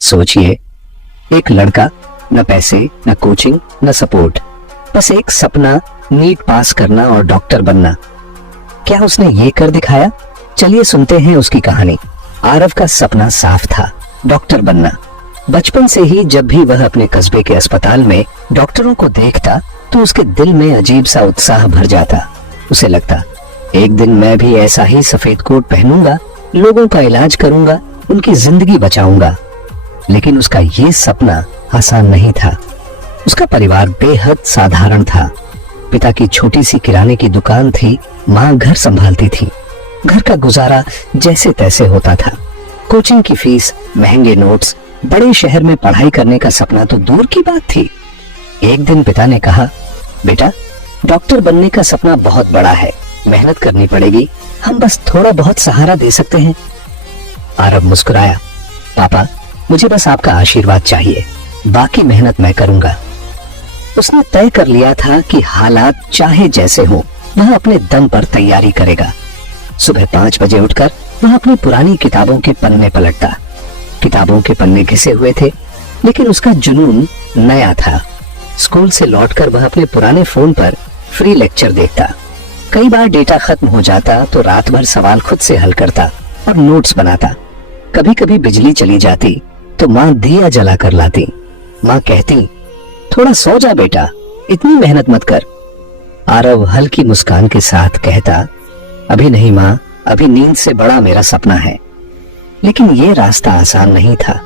सोचिए, एक लड़का, न पैसे, न कोचिंग, न सपोर्ट, बस एक सपना, नीट पास करना और डॉक्टर बनना। क्या उसने ये कर दिखाया? चलिए सुनते हैं उसकी कहानी। आरव का सपना साफ था, डॉक्टर बनना। बचपन से ही जब भी वह अपने कस्बे के अस्पताल में डॉक्टरों को देखता तो उसके दिल में अजीब सा उत्साह भर जाता। उसे लगता, एक दिन मैं भी ऐसा ही सफेद कोट पहनूंगा, लोगों का इलाज करूंगा, उनकी जिंदगी बचाऊंगा। लेकिन उसका ये सपना आसान नहीं था। उसका परिवार बेहद साधारण था। पिता की छोटी सी किराने की दुकान थी, माँ घर संभालती थी। घर का गुजारा जैसे तैसे होता था। कोचिंग की फीस, महंगे नोट्स, बड़े शहर में पढ़ाई करने का सपना तो दूर की बात थी। एक दिन पिता ने कहा, बेटा, डॉक्टर बनने का सपना बहुत बड़ा है, मेहनत करनी पड़ेगी, हम बस थोड़ा बहुत सहारा दे सकते हैं। आरव मुस्कुराया, पापा, मुझे बस आपका आशीर्वाद चाहिए, बाकी मेहनत मैं करूंगा। उसने तय कर लिया था कि हालात चाहे जैसे हो, वह अपने दम पर तैयारी करेगा। सुबह 5 बजे उठकर वह अपनी पुरानी किताबों के पन्ने पलटता। किताबों के पन्ने घिसे हुए थे, लेकिन उसका जुनून नया था। स्कूल से लौटकर वह अपने पुराने फोन पर फ्री लेक्चर देखता। कई बार डेटा खत्म हो जाता तो रात भर सवाल खुद से हल करता और नोट्स बनाता। कभी कभी बिजली चली जाती तो माँ दिया जला कर लाती। माँ कहती, थोड़ा सो जा बेटा, इतनी मेहनत मत कर। आरव हल्की मुस्कान के साथ कहता, अभी नहीं माँ, अभी नींद से बड़ा मेरा सपना है। लेकिन ये रास्ता आसान नहीं था।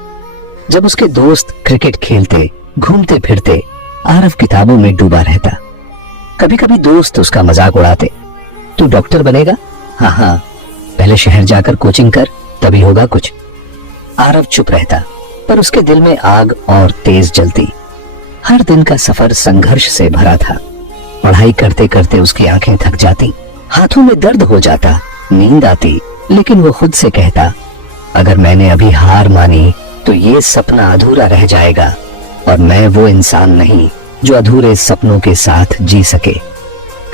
जब उसके दोस्त क्रिकेट खेलते, घूमते फिरते, आरव किताबों में डूबा रहता। कभी कभी दोस्त उसका मजाक उड़ाते, तू डॉक्टर बनेगा? हाँ हाँ, पहले शहर जाकर कोचिंग कर, तभी होगा कुछ। आरव चुप रहता, पर उसके दिल में आग और तेज जलती। हर दिन का सफर संघर्ष से भरा था। पढ़ाई करते करते उसकी आंखें थक जाती, हाथों में दर्द हो जाता, नींद आती, लेकिन वो खुद से कहता, अगर मैंने अभी हार मानी तो ये सपना अधूरा रह जाएगा और मैं वो इंसान नहीं जो अधूरे सपनों के साथ जी सके।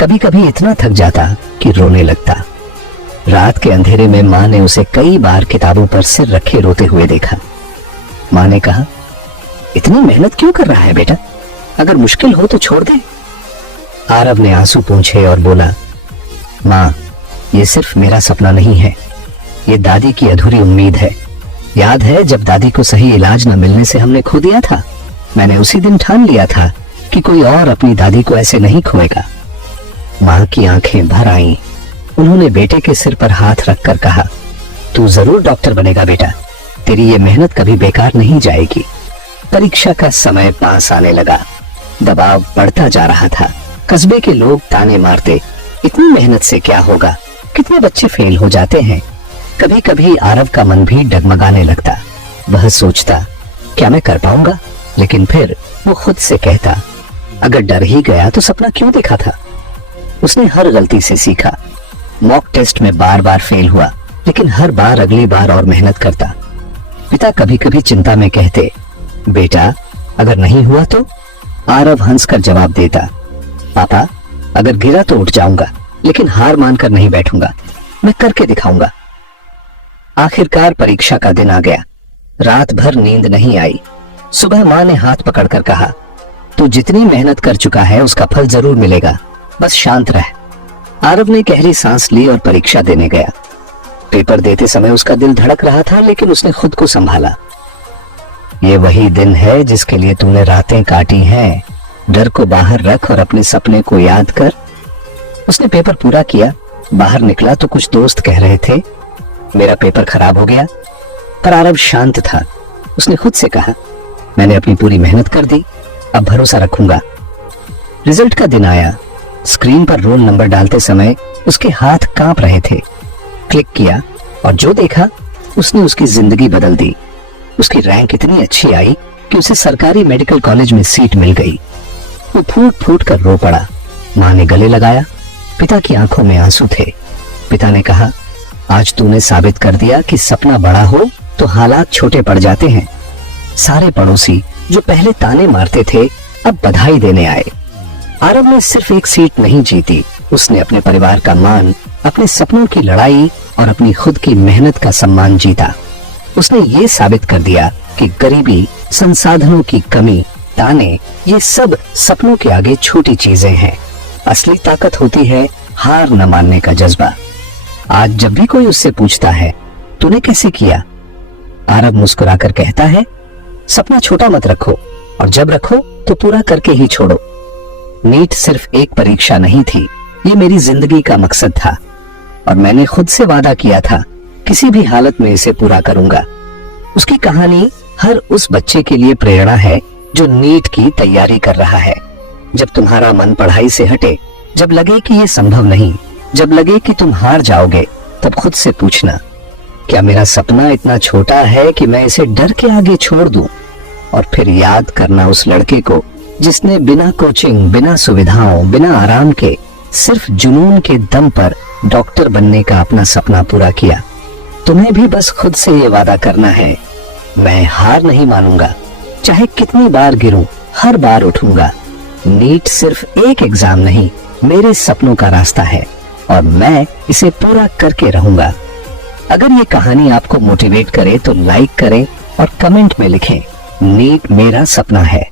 कभी कभी इतना थक जाता कि रोने लगता। रात के अंधेरे में माँ ने उसे कई बार किताबों पर सिर रखे रोते हुए देखा। माँ ने कहा, इतनी मेहनत क्यों कर रहा है बेटा? अगर मुश्किल हो तो छोड़ दे। आरव ने आंसू पोंछे और बोला, माँ, ये सिर्फ मेरा सपना नहीं है, ये दादी की अधूरी उम्मीद है। याद है जब दादी को सही इलाज न मिलने से हमने खो दिया था? मैंने उसी दिन ठान लिया था कि कोई और अपनी दादी को ऐसे नहीं खोएगा। माँ की आंखें भर आईं। उन्होंने बेटे के सिर पर हाथ रखकर कहा, तू जरूर डॉक्टर बनेगा बेटा, तेरी ये मेहनत कभी बेकार नहीं जाएगी। परीक्षा का समय पास आने लगा। दबाव बढ़ता जा रहा था। कस्बे के लोग ताने मारते, इतनी मेहनत से क्या होगा, कितने बच्चे फेल हो जाते हैं। कभी कभी आरव का मन भी डगमगाने लगता। वह सोचता, क्या मैं कर पाऊंगा? लेकिन फिर वो खुद से कहता, अगर डर ही गया तो सपना क्यों देखा था? उसने हर गलती से सीखा। मॉक टेस्ट में बार बार फेल हुआ, लेकिन हर बार अगली बार और मेहनत करता। पिता कभी कभी चिंता में कहते, बेटा, अगर नहीं हुआ तो? आरव हंसकर जवाब देता, पापा, अगर गिरा तो उठ जाऊंगा, लेकिन हार मानकर नहीं बैठूंगा, मैं करके दिखाऊंगा। आखिरकार परीक्षा का दिन आ गया। रात भर नींद नहीं आई। सुबह माँ ने हाथ पकड़कर कहा, तू जितनी मेहनत कर चुका है उसका फल जरूर मिलेगा, बस शांत रह। आरव ने गहरी सांस ली और परीक्षा देने गया। पेपर देते समय उसका दिल धड़क रहा था, लेकिन उसने खुद को संभाला। ये वही दिन है जिसके लिए तूने रातें काटी हैं। डर को बाहर रख और अपने सपने को याद कर। उसने पेपर पूरा किया। बाहर निकला तो कुछ दोस्त कह रहे थे, मेरा पेपर खराब हो गया। पर आरव शांत था। उसने खुद से कहा, मैंने अपनी पूरी मेहनत कर दी, अब भरोसा रखूंगा। रिजल्ट का दिन आया। स्क्रीन पर रोल नंबर डालते समय उसके हाथ कांप रहे थे। क्लिक किया और जो देखा उसने उसकी जिंदगी बदल दी। उसकी रैंक इतनी अच्छी आई कि उसे सरकारी मेडिकल कॉलेज में सीट मिल गई। वो फूट फूट कर रो पड़ा। माँ ने गले लगाया। पिता की आंखों में आंसू थे। पिता ने कहा, आज तूने साबित कर दिया कि सपना बड़ा हो तो हालात छोटे पड़ जाते हैं। सारे पड़ोसी जो पहले ताने मारते थे अब बधाई देने आए। आरव ने सिर्फ एक सीट नहीं जीती, उसने अपने परिवार का मान, अपने सपनों की लड़ाई और अपनी खुद की मेहनत का सम्मान जीता। उसने ये साबित कर दिया कि गरीबी, संसाधनों की कमी, ताने, ये सब सपनों के आगे छोटी चीजें हैं। असली ताकत होती है हार न मानने का जज्बा। आज जब भी कोई उससे पूछता है तूने कैसे किया, आरब मुस्कुराकर कहता है, सपना छोटा मत रखो, और जब रखो तो पूरा करके ही छोड़ो। नीट सिर्फ एक परीक्षा नहीं थी, ये मेरी जिंदगी का मकसद था, और मैंने खुद से वादा किया था किसी भी हालत में इसे पूरा करूंगा। उसकी कहानी हर उस बच्चे के लिए प्रेरणा है जो नीट की तैयारी कर रहा है। जब तुम्हारा मन पढ़ाई से हटे, जब लगे कि ये संभव नहीं, जब लगे कि तुम हार जाओगे, तब खुद से पूछना, क्या मेरा सपना इतना छोटा है कि मैं इसे डर के आगे छोड़ दूं? और फिर याद करना उस लड़के को जिसने बिना कोचिंग, बिना सुविधाओं, बिना आराम के, सिर्फ जुनून के दम पर डॉक्टर बनने का अपना सपना पूरा किया। तुम्हें भी बस खुद से ये वादा करना है, मैं हार नहीं मानूंगा, चाहे कितनी बार गिरूं, हर बार उठूंगा। नीट सिर्फ एक एग्जाम नहीं, मेरे सपनों का रास्ता है, और मैं इसे पूरा करके रहूंगा। अगर ये कहानी आपको मोटिवेट करे तो लाइक करें और कमेंट में लिखें, नीट मेरा सपना है।